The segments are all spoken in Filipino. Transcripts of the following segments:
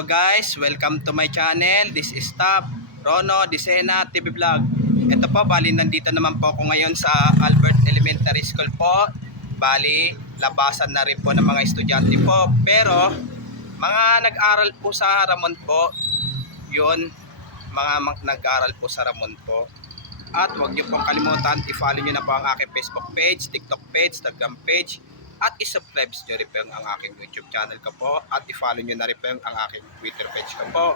Hello guys, welcome to my channel. This is Top Rono Disena TV Vlog. Ito po, bali nandito naman po ako ngayon sa Albert Elementary School po. Bali, labasan na rin po ng mga estudyante po. Pero, mga nag-aral po sa Ramon po, yun, mga nag-aral po sa Ramon po. At huwag niyo pong kalimutan, i-follow niyo na po ang aking Facebook page, TikTok page, Instagram page. At i-subscribe nyo rin po ang aking YouTube channel ko po. At i-follow nyo na rin po ang aking Twitter page ko po.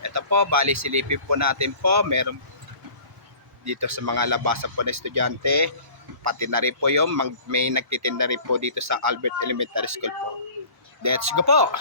Ito po, bali silipin po natin po. Meron dito sa mga labasan po na estudyante. Pati na rin po yung may nagtitinda rin po dito sa Albert Elementary School po. Let's go po!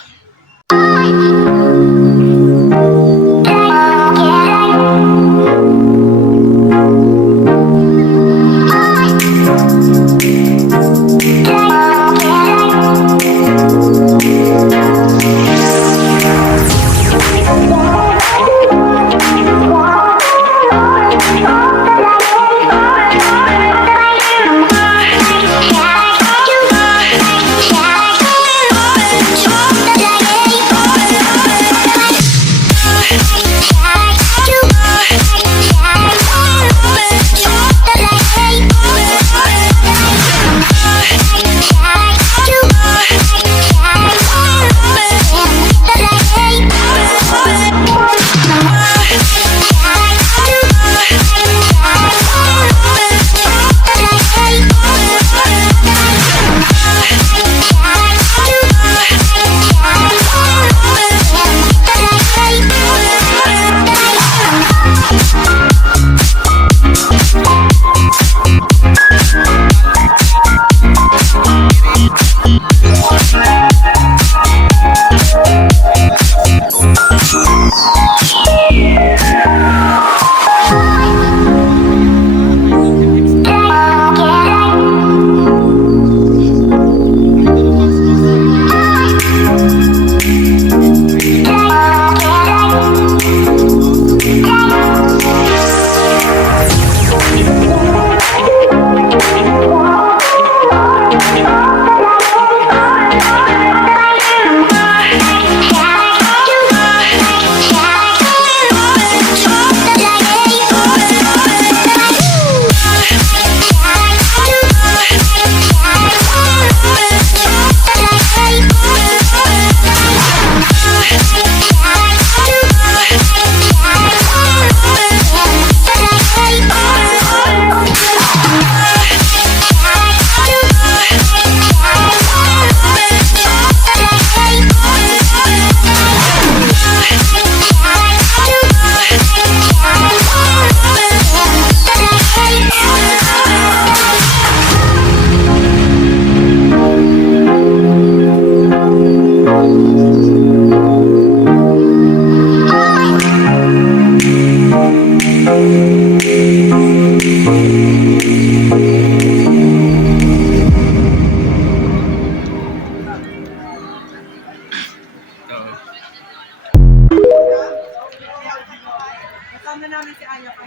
Kasama namin si Aya pa.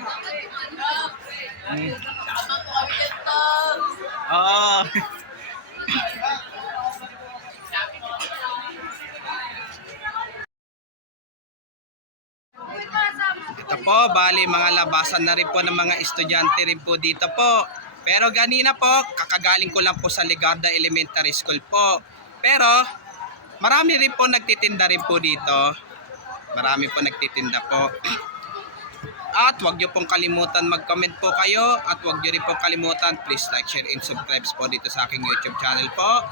Oo. Ito po, bali mga labasan na rin po ng mga estudyante rin po dito po. Pero ganina po, kakagaling ko lang po sa Ligarda Elementary School po. Pero marami rin po nagtitinda rin po dito. Marami po nagtitinda po. At huwag nyo pong kalimutan mag-comment po kayo. At huwag nyo rin pong kalimutan, please like, share, and subscribe po dito sa aking YouTube channel po.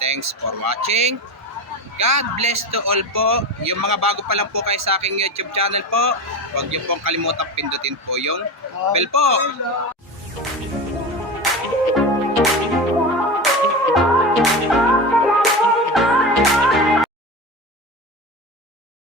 Thanks for watching. God bless to all po. Yung mga bago pa lang po kayo sa aking YouTube channel po, huwag nyo pong kalimutan pindutin po yung bell po.